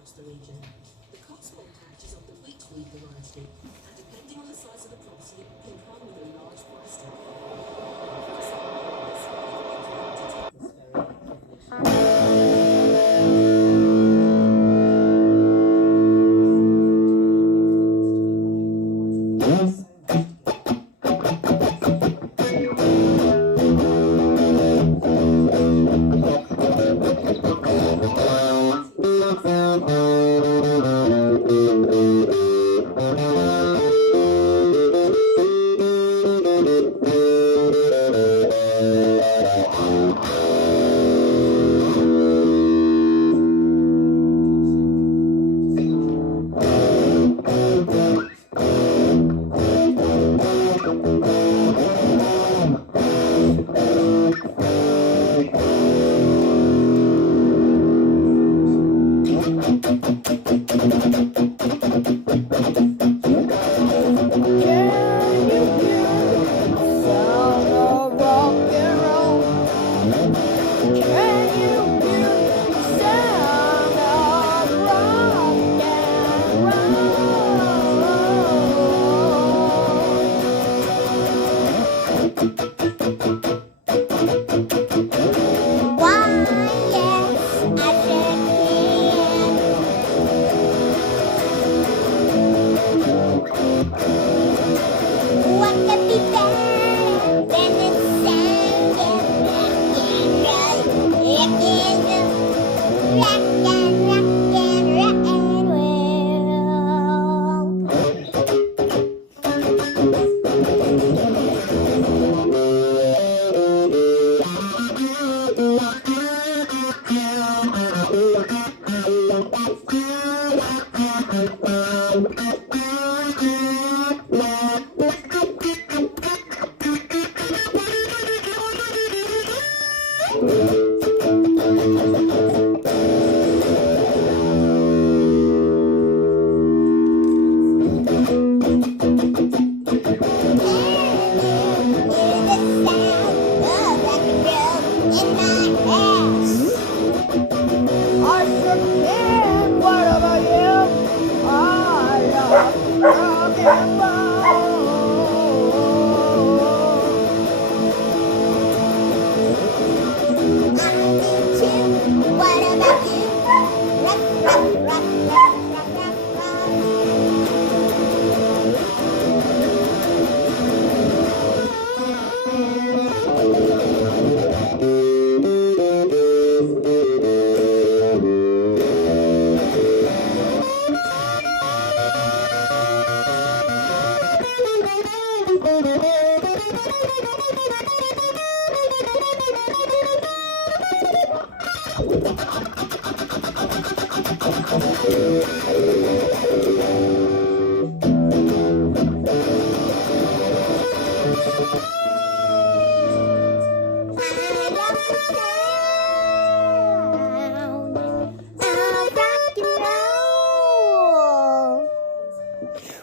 across the region. The Cotswold hatch is of the wheatweed variety, and depending on the size of the property, can come with a large price tag.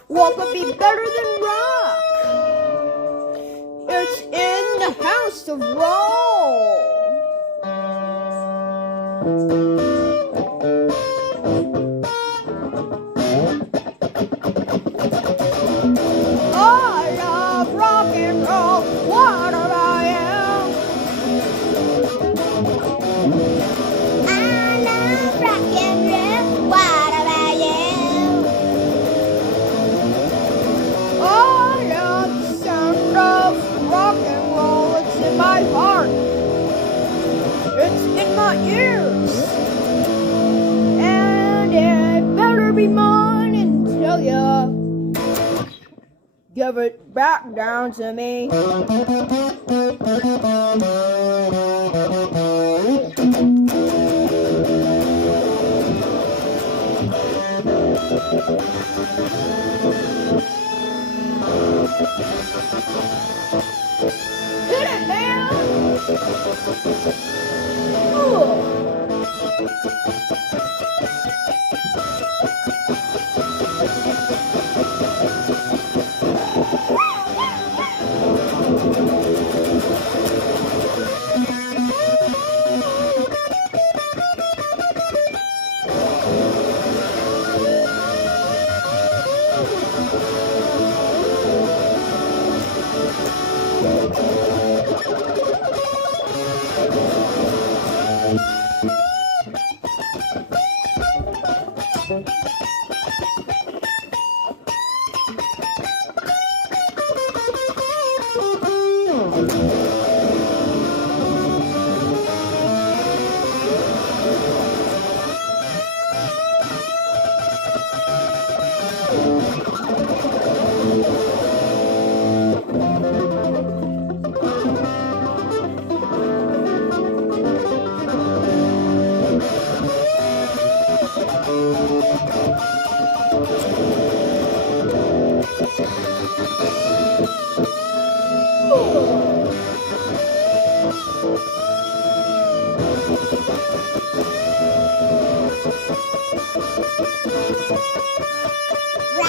What could be better than rock? It's in the house of roll. I love rock and roll. What about you? I love rock and roll. What about you? I love the sound of rock and roll. It's in my heart. It's in my ears. And it better be mine until you give it back down to me. Hit it, man! Ooh. Rock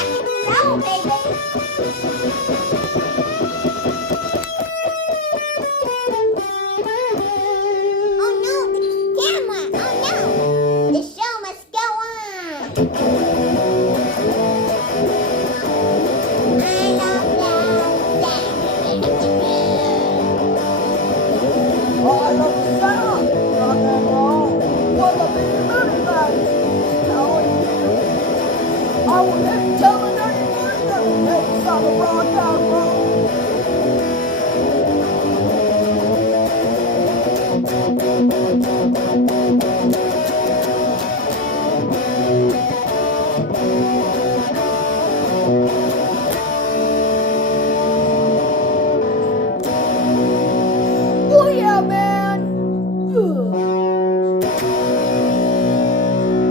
and roll, baby.